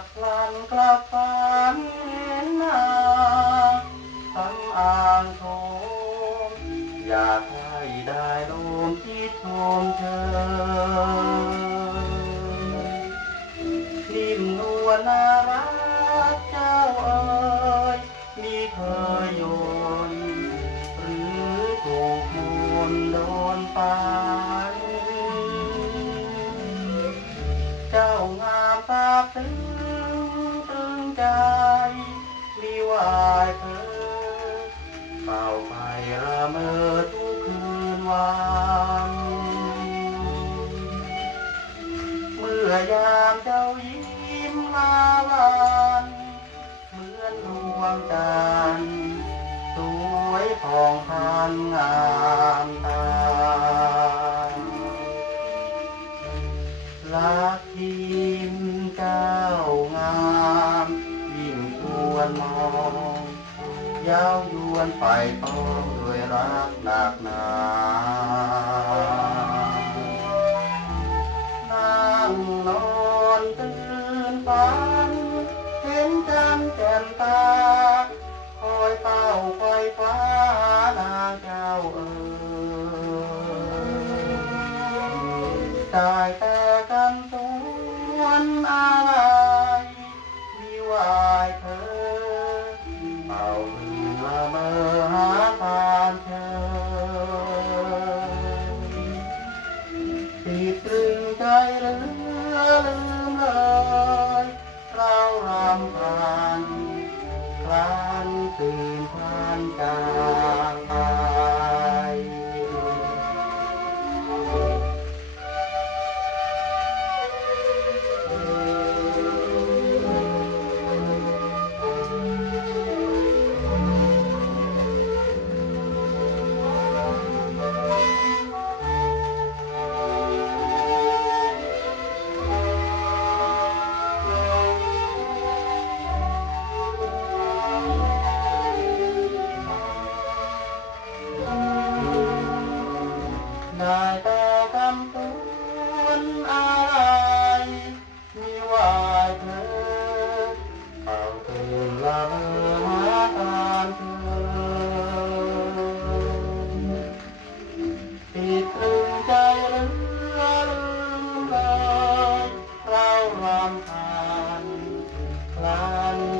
ดพลันกลับฝันนาสำอ่างโทมอยากให้ได้ลมที่ชมเธอนิ่มนวลน่ารักเจ้าเอ๋ยมีเคยโยน หรือถูกมนโดนปานเจ้างามตาเป็น วัน เมื่อยามเจ้ายิ้มมาวานเหมือนดวงจันทร์สวยผ่องพันงามตารักยิ้มเจ้ ย้ายวนไปต้องด้วยรักหนักหนานั่งนอนตื่นฝันเห็นจันแจ่มตา คอยเฝ้าไฟฟ้านางเจ้าเอ๋ยได้แต่ ลือลืมเลยเรารำพันคลานตื่นพานจา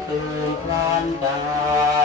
ตื่นคลานดา